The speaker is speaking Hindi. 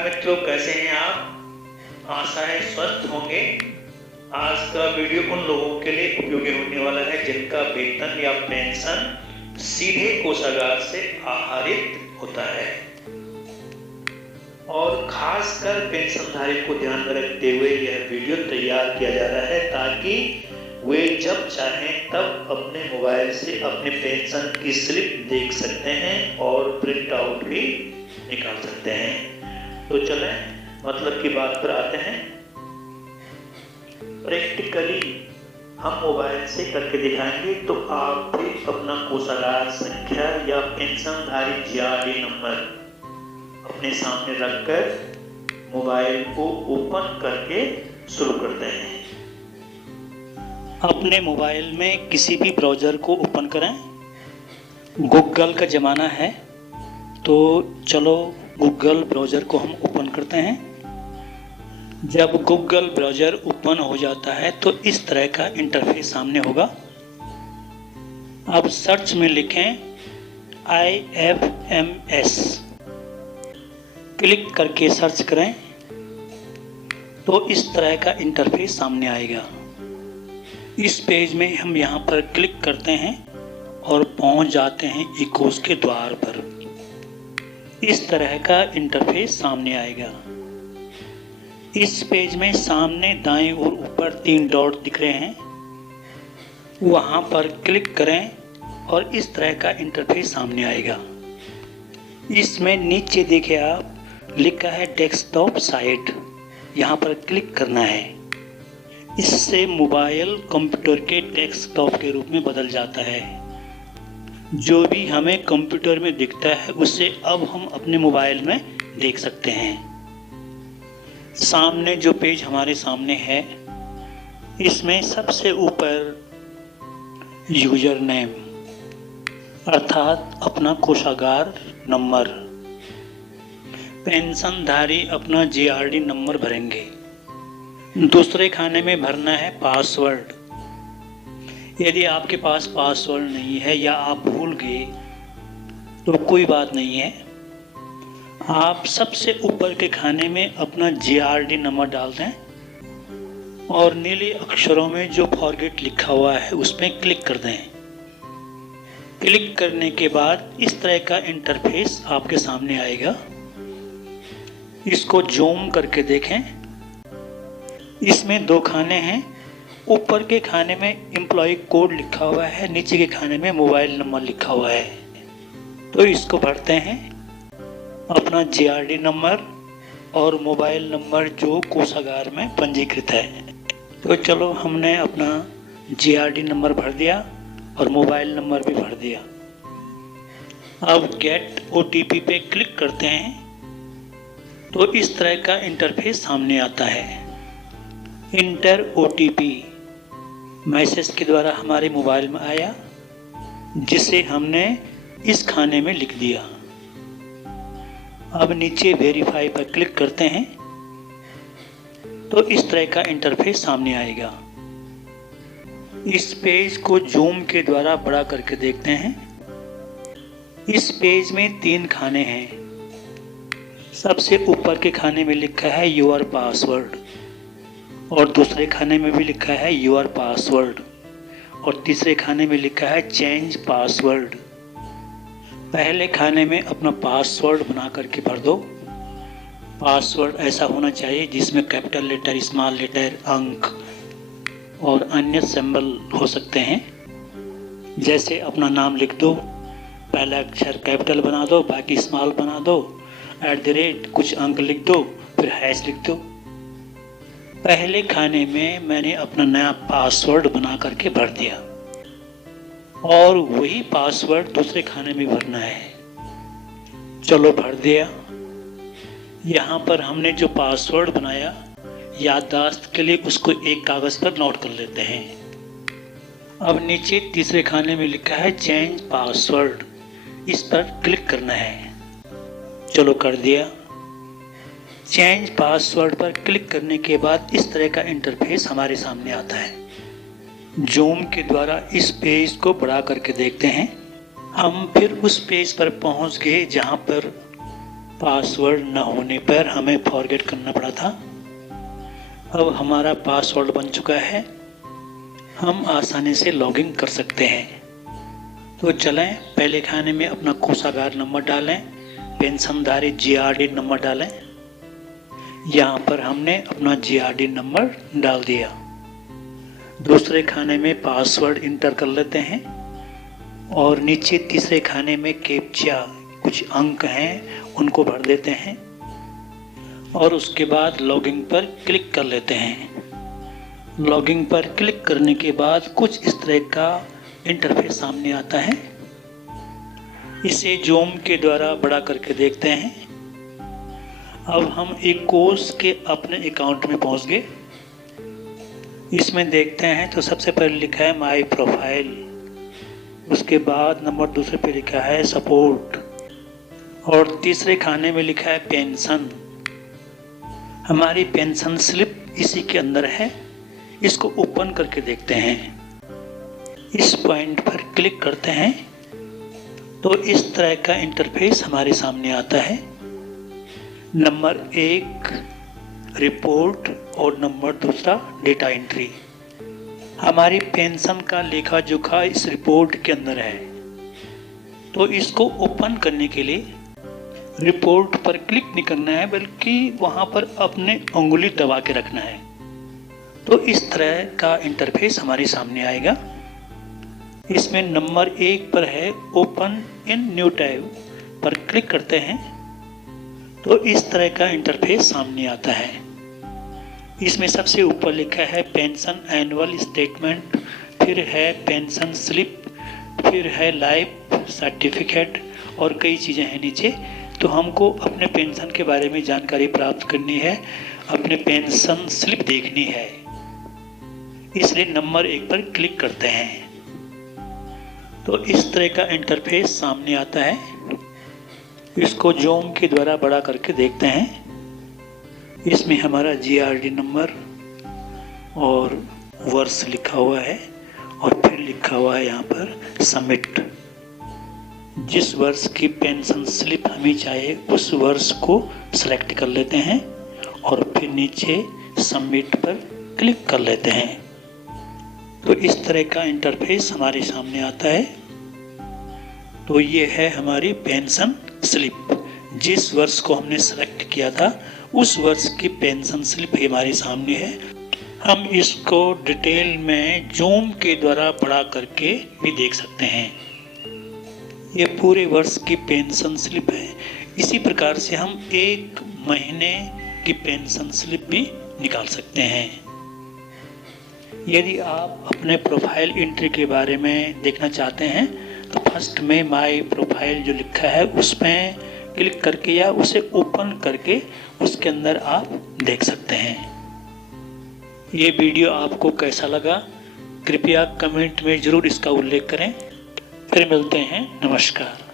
नमस्कार मित्रों, कैसे हैं आप? आशा है स्वस्थ होंगे। आज का वीडियो उन लोगों के लिए उपयोगी होने वाला है जिनका वेतन या पेंशन सीधे कोषागार से आहरित होता है और खासकर पेंशनधारी को ध्यान में रखते हुए यह वीडियो तैयार किया जा रहा है ताकि वे जब चाहें तब अपने मोबाइल से अपने पेंशन की स्लिप देख सकते हैं और प्रिंट आउट भी निकाल सकते हैं। तो चलें मतलब की बात पर आते हैं। प्रैक्टिकली हम मोबाइल से करके दिखाएंगे तो आप भी अपना कोषागार संख्या या पेंशनधारी जीआरडी नंबर अपने सामने रखकर मोबाइल को ओपन करके शुरू करते हैं। अपने मोबाइल में किसी भी ब्राउज़र को ओपन करें। गूगल का ज़माना है तो चलो गूगल ब्राउज़र को हम ओपन करते हैं। जब गूगल ब्राउज़र ओपन हो जाता है तो इस तरह का इंटरफेस सामने होगा। अब सर्च में लिखें IFMS, क्लिक करके सर्च करें तो इस तरह का इंटरफेस सामने आएगा। इस पेज में हम यहाँ पर क्लिक करते हैं और पहुँच जाते हैं इकोस के द्वार पर। इस तरह का इंटरफेस सामने आएगा। इस पेज में सामने दाएं और ऊपर 3 डॉट दिख रहे हैं, वहाँ पर क्लिक करें और इस तरह का इंटरफेस सामने आएगा। इसमें नीचे देखिए आप लिखा है डेस्कटॉप साइट, यहाँ पर क्लिक करना है। इससे मोबाइल कंप्यूटर के डेस्कटॉप के रूप में बदल जाता है। जो भी हमें कंप्यूटर में दिखता है उसे अब हम अपने मोबाइल में देख सकते हैं। सामने जो पेज हमारे सामने है इसमें सबसे ऊपर यूजर नेम अर्थात अपना कोषागार नंबर, पेंशनधारी अपना जीआरडी नंबर भरेंगे। दूसरे खाने में भरना है पासवर्ड। यदि आपके पास पासवर्ड नहीं है या आप भूल गए तो कोई बात नहीं है, आप सबसे ऊपर के खाने में अपना जीआरडी नंबर डाल दें और नीले अक्षरों में जो फॉरगेट लिखा हुआ है उस पर क्लिक कर दें। क्लिक करने के बाद इस तरह का इंटरफेस आपके सामने आएगा। इसको जूम करके देखें। इसमें 2 खाने हैं। ऊपर के खाने में एम्प्लॉय कोड लिखा हुआ है, नीचे के खाने में मोबाइल नंबर लिखा हुआ है। तो इसको भरते हैं, अपना जीआरडी नंबर और मोबाइल नंबर जो कोषागार में पंजीकृत है। तो चलो हमने अपना जीआरडी नंबर भर दिया और मोबाइल नंबर भी भर दिया। अब गेट OTP पे क्लिक करते हैं तो इस तरह का इंटरफेस सामने आता है। इंटर OTP मैसेज के द्वारा हमारे मोबाइल में आया, जिसे हमने इस खाने में लिख दिया। अब नीचे वेरीफाई पर क्लिक करते हैं तो इस तरह का इंटरफेस सामने आएगा। इस पेज को जूम के द्वारा बड़ा करके देखते हैं। इस पेज में 3 खाने हैं। सबसे ऊपर के खाने में लिखा है योर पासवर्ड और दूसरे खाने में भी लिखा है योर पासवर्ड और तीसरे खाने में लिखा है चेंज पासवर्ड। पहले खाने में अपना पासवर्ड बना करके भर दो। पासवर्ड ऐसा होना चाहिए जिसमें कैपिटल लेटर, स्मॉल लेटर, अंक और अन्य सिंबल हो सकते हैं। जैसे अपना नाम लिख दो, पहला अक्षर कैपिटल बना दो, बाकी स्मॉल बना दो, @ कुछ अंक लिख दो, फिर हैश लिख दो। पहले खाने में मैंने अपना नया पासवर्ड बना करके भर दिया और वही पासवर्ड दूसरे खाने में भरना है। चलो भर दिया। यहाँ पर हमने जो पासवर्ड बनाया, याददाश्त के लिए उसको एक कागज़ पर नोट कर लेते हैं। अब नीचे तीसरे खाने में लिखा है चेंज पासवर्ड, इस पर क्लिक करना है। चलो कर दिया। चेंज पासवर्ड पर क्लिक करने के बाद इस तरह का इंटरफेस हमारे सामने आता है। जूम के द्वारा इस पेज को बड़ा करके देखते हैं। हम फिर उस पेज पर पहुंच गए जहां पर पासवर्ड न होने पर हमें फॉरगेट करना पड़ा था। अब हमारा पासवर्ड बन चुका है, हम आसानी से लॉगिन कर सकते हैं। तो चलें, पहले खाने में अपना कोषागार नंबर डालें, पेंशनधारी जीआरडी नंबर डालें। यहाँ पर हमने अपना जीआरडी नंबर डाल दिया। दूसरे खाने में पासवर्ड इंटर कर लेते हैं और नीचे तीसरे खाने में कैप्चा कुछ अंक हैं उनको भर देते हैं और उसके बाद लॉगिन पर क्लिक कर लेते हैं। लॉगिन पर क्लिक करने के बाद कुछ इस तरह का इंटरफेस सामने आता है। इसे जूम के द्वारा बड़ा करके देखते हैं। अब हम एक कोर्स के अपने अकाउंट में पहुंच गए। इसमें देखते हैं तो सबसे पहले लिखा है माय प्रोफाइल, उसके बाद नंबर दूसरे पे लिखा है सपोर्ट और तीसरे खाने में लिखा है पेंशन। हमारी पेंशन स्लिप इसी के अंदर है, इसको ओपन करके देखते हैं। इस पॉइंट पर क्लिक करते हैं तो इस तरह का इंटरफेस हमारे सामने आता है। नंबर 1 रिपोर्ट और नंबर दूसरा डेटा एंट्री। हमारी पेंशन का लेखा जोखा इस रिपोर्ट के अंदर है। तो इसको ओपन करने के लिए रिपोर्ट पर क्लिक नहीं करना है, बल्कि वहां पर अपने उंगली दबा के रखना है। तो इस तरह का इंटरफेस हमारे सामने आएगा। इसमें नंबर 1 पर है ओपन इन न्यू टैब, पर क्लिक करते हैं तो इस तरह का इंटरफेस सामने आता है। इसमें सबसे ऊपर लिखा है पेंशन एनुअल स्टेटमेंट, फिर है पेंशन स्लिप, फिर है लाइफ सर्टिफिकेट और कई चीज़ें हैं नीचे। तो हमको अपने पेंशन के बारे में जानकारी प्राप्त करनी है, अपने पेंशन स्लिप देखनी है, इसलिए नंबर 1 पर क्लिक करते हैं। तो इस तरह का इंटरफेस सामने आता है। इसको जूम के द्वारा बड़ा करके देखते हैं। इसमें हमारा जीआरडी नंबर और वर्ष लिखा हुआ है और फिर लिखा हुआ है यहाँ पर सबमिट। जिस वर्ष की पेंशन स्लिप हमें चाहिए उस वर्ष को सेलेक्ट कर लेते हैं और फिर नीचे सबमिट पर क्लिक कर लेते हैं। तो इस तरह का इंटरफेस हमारे सामने आता है। तो ये है हमारी पेंशन स्लिप। जिस वर्ष को हमने सेलेक्ट किया था उस वर्ष की पेंशन स्लिप हमारे सामने है। हम इसको डिटेल में जूम के द्वारा बड़ा करके भी देख सकते हैं। ये पूरे वर्ष की पेंशन स्लिप है। इसी प्रकार से हम 1 महीने की पेंशन स्लिप भी निकाल सकते हैं। यदि आप अपने प्रोफाइल एंट्री के बारे में देखना चाहते हैं तो फर्स्ट में माय प्रोफाइल जो लिखा है उसमें क्लिक करके या उसे ओपन करके उसके अंदर आप देख सकते हैं। ये वीडियो आपको कैसा लगा कृपया कमेंट में ज़रूर इसका उल्लेख करें। फिर मिलते हैं, नमस्कार।